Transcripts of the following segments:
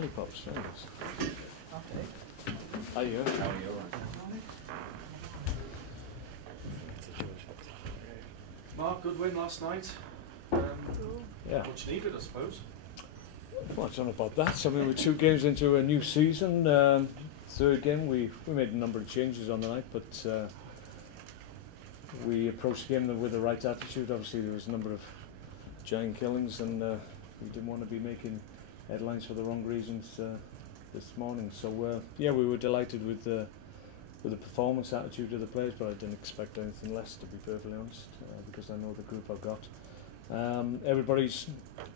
lollipops, very nice. Okay. How are you? How are you? Mark, good win last night. Yeah. Much needed, I suppose. Well, I don't know about that. I mean, we're 2 games into a new season. Third game, we made a number of changes on the night, but we approached the game with the right attitude. Obviously, there was a number of giant killings, and we didn't want to be making headlines for the wrong reasons this morning. So, yeah, we were delighted with the performance attitude of the players, but I didn't expect anything less, to be perfectly honest, because I know the group I've got. Everybody's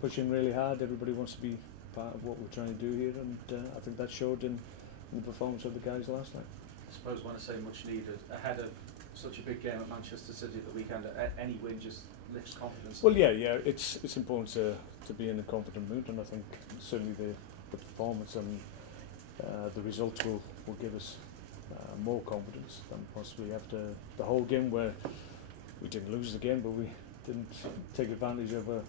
pushing really hard. Everybody wants to be part of what we're trying to do here, and I think that showed in the performance of the guys last night. I suppose when I say much needed, ahead of such a big game at Manchester City at the weekend, any win just lifts confidence. Well, yeah, it's important to be in a confident mood, and I think certainly the performance and the results will give us more confidence than possibly after the whole game, where we didn't lose the game, but we didn't take advantage of a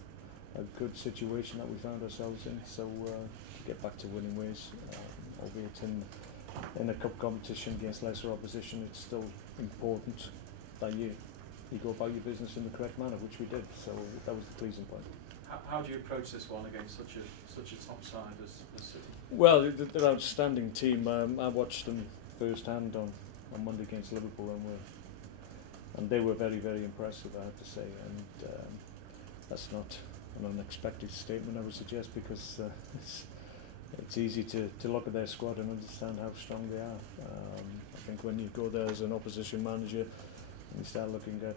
good situation that we found ourselves in. So get back to winning ways, albeit in a cup competition against lesser opposition. It's still important that you go about your business in the correct manner, which we did. So that was the pleasing point. How do you approach this one against such a top side as City? Well, they're an outstanding team. I watched them first hand on Monday against Liverpool, and they were very, very impressive, I have to say. And that's not an unexpected statement, I would suggest, because it's easy to look at their squad and understand how strong they are. I think when you go there as an opposition manager and you start looking at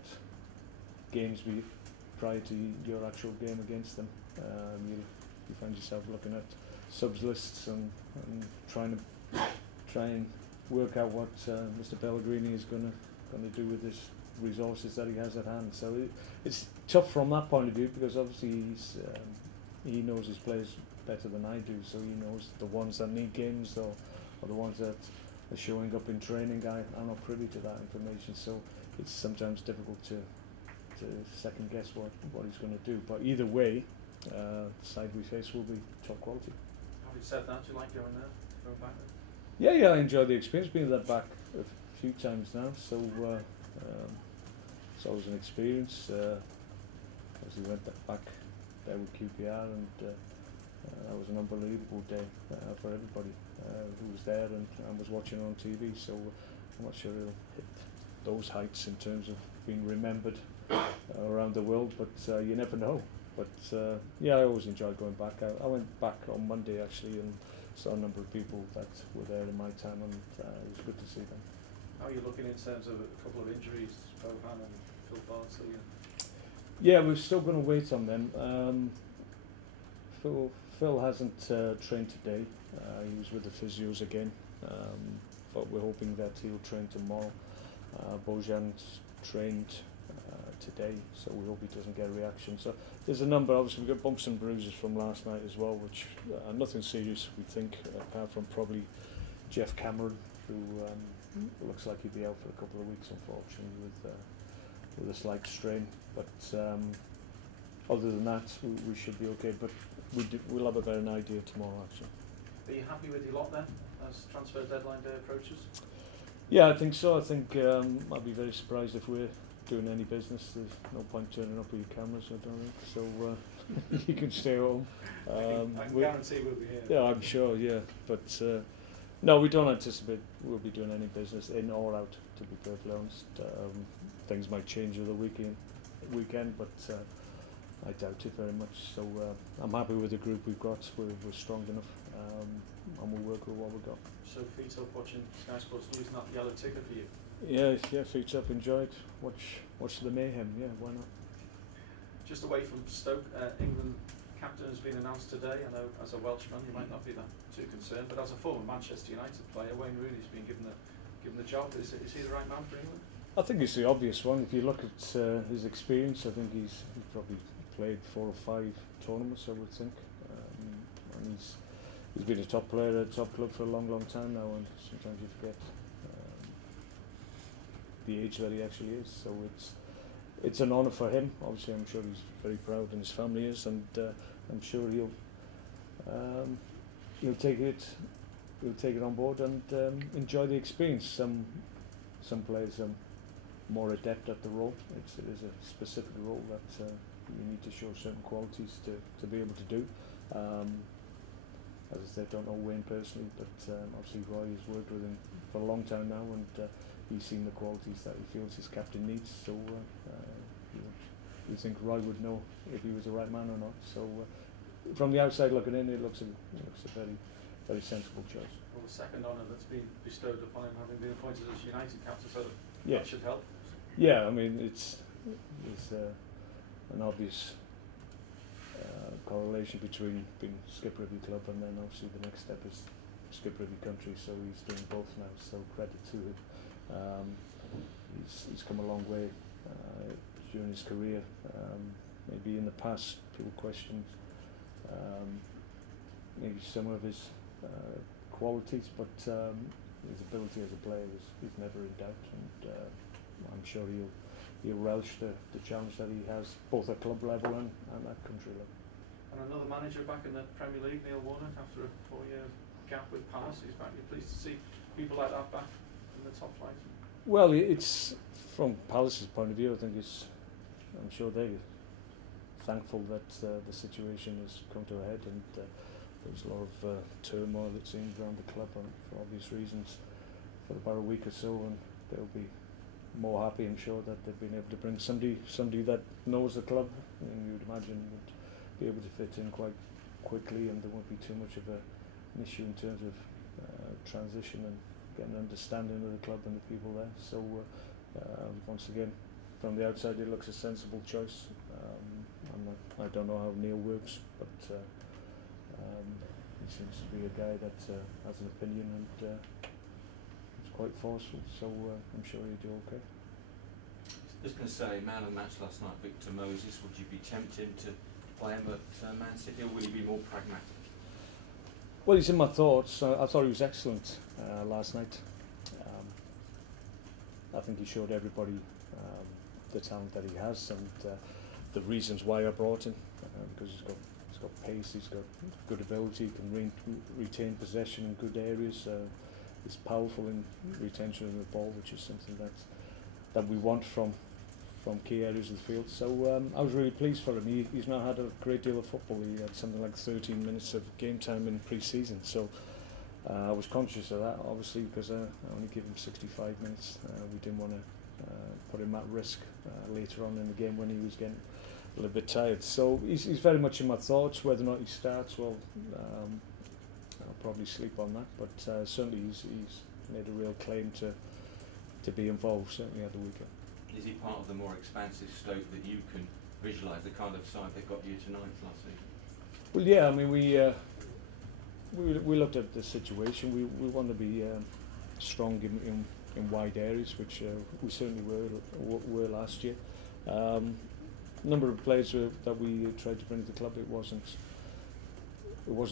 games prior to your actual game against them, you find yourself looking at subs lists and try and work out what Mr. Pellegrini is going to do with his resources that he has at hand. So it's tough from that point of view, because obviously he knows his players better than I do. So he knows the ones that need games or the ones that are showing up in training. I'm not privy to that information, so it's sometimes difficult to second guess what he's going to do. But either way, the side we face will be top quality. Having said that, do you like going there, going back there? Yeah, I enjoy the experience. Been that back a few times now, so it's always an experience. As we went back there with QPR, and that was an unbelievable day for everybody who was there and was watching on TV. So I'm not sure it'll hit those heights in terms of being remembered around the world, but you never know. But yeah, I always enjoy going back. I went back on Monday actually, and saw a number of people that were there in my time, and it was good to see them. How are you looking in terms of a couple of injuries, Bohan and Phil Bartley? Yeah, we're still going to wait on them. Phil hasn't trained today. He was with the physios again, but we're hoping that he'll train tomorrow. Bojan's trained today, so we hope he doesn't get a reaction. So there's a number. Obviously, we've got bumps and bruises from last night as well, which nothing serious, we think, apart from probably Jeff Cameron, who looks like he'll be out for a couple of weeks, unfortunately, with a slight strain. But other than that, we should be okay. But we'll have a better idea tomorrow, actually. Are you happy with your lot then, as transfer deadline day approaches? Yeah, I think so. I think I'd be very surprised if we're doing any business. There's no point turning up with your cameras, I don't think. So you can stay home. I can guarantee we'll be here. Yeah, I'm sure. Yeah, but no, we don't anticipate we'll be doing any business in or out. To be perfectly honest, things might change over the weekend, but I doubt it very much. So I'm happy with the group we've got. We're strong enough, and we'll work with what we've got. So feet up watching Sky Sports News, not the yellow ticker for you? Yeah, feet up, enjoyed. Watch the mayhem. Yeah, why not? Just away from Stoke, England captain has been announced today. I know as a Welshman you might not be that too concerned, but as a former Manchester United player, Wayne Rooney's been given the job. Is he the right man for England? I think it's the obvious one. If you look at his experience, I think he's probably played 4 or 5 tournaments, I would think, and he's been a top player at a top club for a long time now, and sometimes you forget the age that he actually is. So it's an honour for him. Obviously, I'm sure he's very proud, and his family is, and I'm sure he'll he'll take it on board and enjoy the experience. Some players are more adept at the role. It is a specific role that you need to show certain qualities to be able to do. As I said, I don't know Wayne personally, but obviously Roy has worked with him for a long time now, and he's seen the qualities that he feels his captain needs. So you think Roy would know if he was the right man or not. So from the outside looking in, it looks a very, very sensible choice. Well, the second honour that's been bestowed upon him, having been appointed as United captain, so yeah, that should help. Yeah, I mean it's an obvious correlation between being skipper of your club and then obviously the next step is skipper of your country. So he's doing both now. So credit to him. He's come a long way during his career. Maybe in the past people questioned maybe some of his qualities, but his ability as a player is never in doubt, and I'm sure he'll relish the challenge that he has both at club level and at country level. And another manager back in the Premier League, Neil Warnock, after a 4-year gap with Palace, he's back. You're pleased to see people like that back in the top flight? Well, it's from Palace's point of view. I think I'm sure they're thankful that the situation has come to a head, and there's a lot of turmoil it seems around the club for obvious reasons for about a week or so, and they'll be more happy, I'm sure, that they've been able to bring somebody that knows the club, and you would imagine would be able to fit in quite quickly, and there won't be too much of an issue in terms of transition and getting an understanding of the club and the people there. So once again, from the outside it looks a sensible choice. I don't know how Neil works, but he seems to be a guy that has an opinion and is quite forceful, so I'm sure he'll do okay. Just going to say, man of the match last night, Victor Moses. Would you be tempted to play him at Man City, or will you be more pragmatic? Well, he's in my thoughts. I thought he was excellent last night. I think he showed everybody the talent that he has and the reasons why I brought him, because he's got pace, he's got good ability, he can retain possession in good areas. He's powerful in retention of the ball, which is something that we want from key areas of the field. So I was really pleased for him. He's not had a great deal of football. He had something like 13 minutes of game time in pre-season. So I was conscious of that, obviously, because I only gave him 65 minutes. We didn't want to put him at risk later on in the game when he was getting a little bit tired. So he's very much in my thoughts. Whether or not he starts, well, I'll probably sleep on that. But certainly he's made a real claim to be involved, certainly at the weekend. Is he part of the more expansive Stoke that you can visualise, the kind of side that got you tonight last season? Well, yeah, I mean, we looked at the situation. We want to be strong in wide areas, which we certainly were last year. Number of players that we tried to bring to the club, it wasn't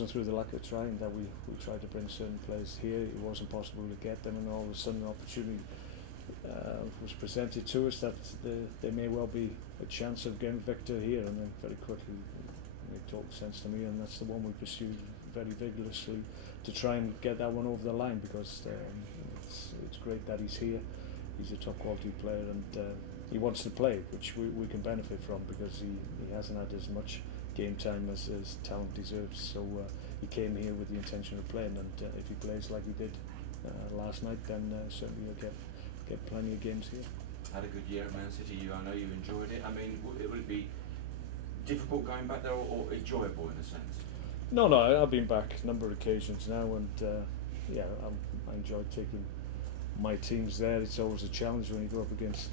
through the lack of trying that we tried to bring certain players here. It wasn't possible to get them, and all of a sudden an opportunity was presented to us that there may well be a chance of getting Victor here, and then very quickly it total sense to me, and that's the one we pursued very vigorously to try and get that one over the line, because it's great that he's here. He's a top quality player, and he wants to play, which we can benefit from, because he hasn't had as much game time as his talent deserves. So he came here with the intention of playing, and if he plays like he did last night, then certainly he'll get plenty of games here. Had a good year at Man City. I know you enjoyed it. I mean, would it be difficult going back there, or enjoyable in a sense? No, I've been back a number of occasions now, and yeah, I enjoy taking my teams there. It's always a challenge when you go up against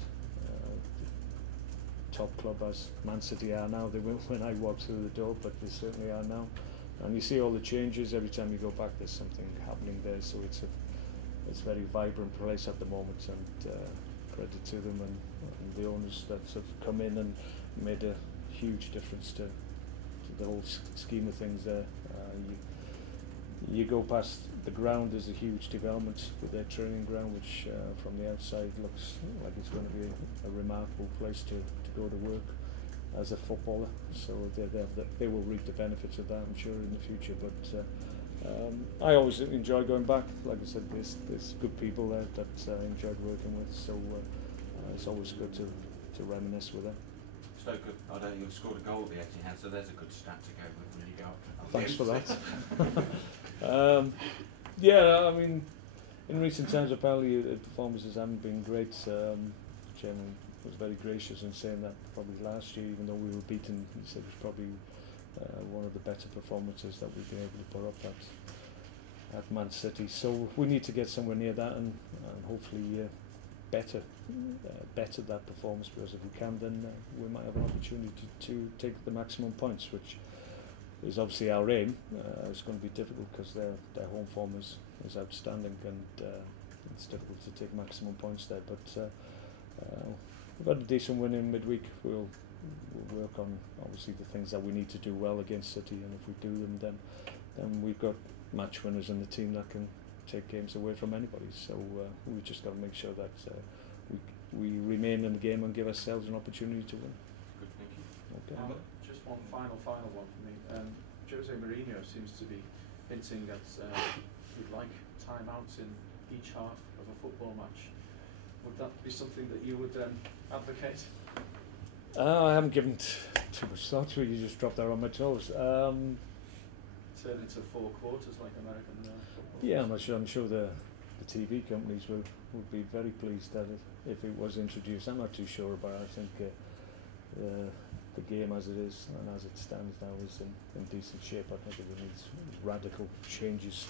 top club as Man City are now. They weren't when I walked through the door, but they certainly are now. And you see all the changes every time you go back. There's something happening there, so it's a very vibrant place at the moment, and credit to them and the owners that have come in and made a huge difference to the whole scheme of things there. You go past the ground, there's a huge development with their training ground, which from the outside looks like it's going to be a remarkable place to go to work as a footballer. So they will reap the benefits of that, I'm sure, in the future. But I always enjoy going back. Like I said, there's good people there that I enjoyed working with, so it's always good to reminisce with them. Stoke, I know you've scored a goal at the Etihad, so there's a good stat to go with when you go up. Thanks for that. Yeah, I mean, in recent times apparently performances haven't been great. Chairman was very gracious in saying that probably last year, even though we were beaten, he said it was probably one of the better performances that we've been able to put up at Man City. So we need to get somewhere near that and hopefully better that performance, because if we can, then we might have an opportunity to take the maximum points, which is obviously our aim. It's going to be difficult because their home form is outstanding, and it's difficult to take maximum points there. But we've got a decent win in midweek. We'll work on obviously the things that we need to do well against City, and if we do them, then we've got match winners in the team that can take games away from anybody. So we've just got to make sure that we remain in the game and give ourselves an opportunity to win. Good, thank you. Okay. Just one final one for me. Jose Mourinho seems to be hinting at he'd like timeouts in each half of a football match. Would that be something that you would advocate? I haven't given too much thought to it. You just dropped that on my toes. Turn into 4 quarters like American football? Yeah, I'm sure the TV companies would be very pleased that if it was introduced. I'm not too sure about it. I think the game as it is and as it stands now is in decent shape. I think it needs radical changes,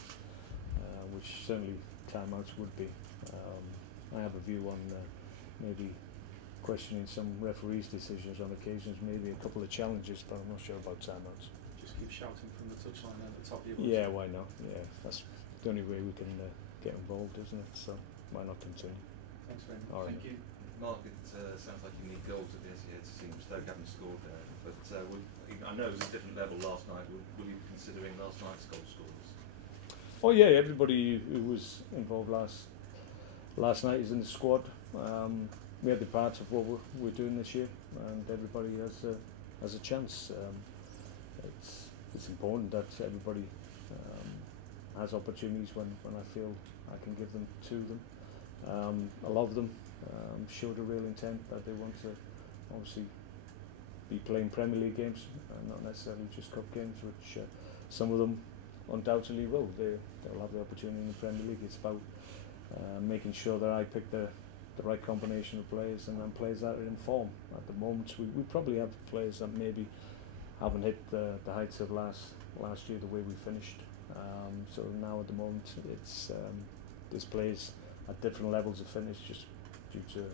which certainly timeouts would be. I have a view on maybe questioning some referees' decisions on occasions, maybe a couple of challenges, but I'm not sure about timeouts. Just keep shouting from the touchline at the top of your voice. Yeah, why not? Yeah, that's the only way we can get involved, isn't it? So why not continue? Thanks very much. All right. Thank you. Mark, it sounds like you need goals at the Etihad Stadium. Stoke haven't scored there, but I know it was a different level last night. Will you be considering last night's goal scorers? Oh yeah, everybody who was involved last night is in the squad. We had the part of what we're doing this year, and everybody has a chance. It's important that everybody has opportunities when I feel I can give them to them. A lot of them showed a real intent that they want to obviously be playing Premier League games and not necessarily just cup games, which some of them undoubtedly will. They'll have the opportunity in the Premier League. It's about making sure that I pick the right combination of players and players that are in form. At the moment, we probably have players that maybe haven't hit the heights of last year, the way we finished. So now at the moment, it's there's players at different levels of finish, just due to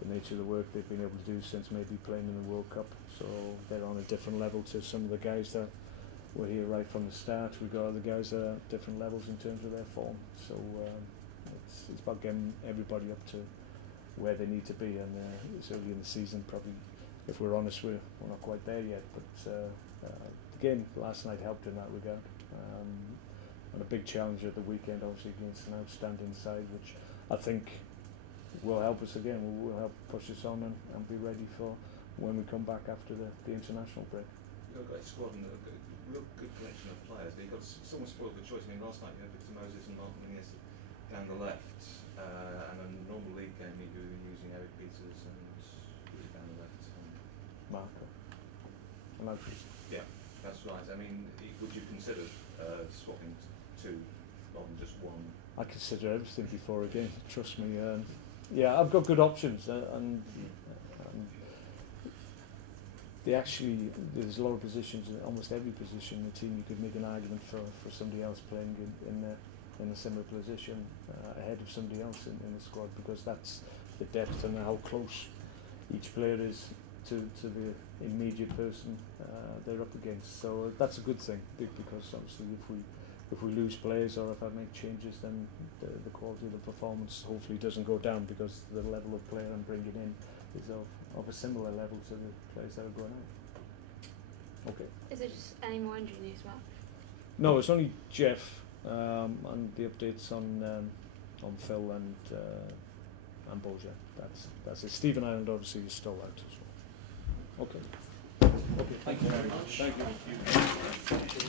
the nature of the work they've been able to do since maybe playing in the World Cup. So they're on a different level to some of the guys that were here right from the start. We've got other guys that are at different levels in terms of their form. So it's about getting everybody up to where they need to be, and it's early in the season. Probably, if we're honest, we're not quite there yet. But the game last night helped in that regard, and a big challenge at the weekend, obviously against an outstanding side, which I think will help us again. Will help push us on and be ready for when we come back after the international break. You've got a great squad and a real good collection of players, but you've got someone spoiled the choice. I mean, last night you had Victor Moses and Mark Hughes down the left, and a normal league game you were using Eric Peters and who was down the left? Marco. Yeah, that's right. I mean, would you consider swapping two rather than just one? I consider everything before a game, trust me. Yeah, I've got good options, and there's a lot of positions, almost every position in the team you could make an argument for somebody else playing in a similar position ahead of somebody else in the squad, because that's the depth and how close each player is to the immediate person they're up against. So that's a good thing, because obviously if we lose players or if I make changes, then the quality of the performance hopefully doesn't go down, because the level of player I'm bringing in is of a similar level to the players that are going out. Okay. Is there just any more injury news, Mark? No, it's only Jeff, and the updates on Phil and Boja. That's it. Stephen Ireland obviously is still out as well. Okay. Okay. Thank you very much. Thank you.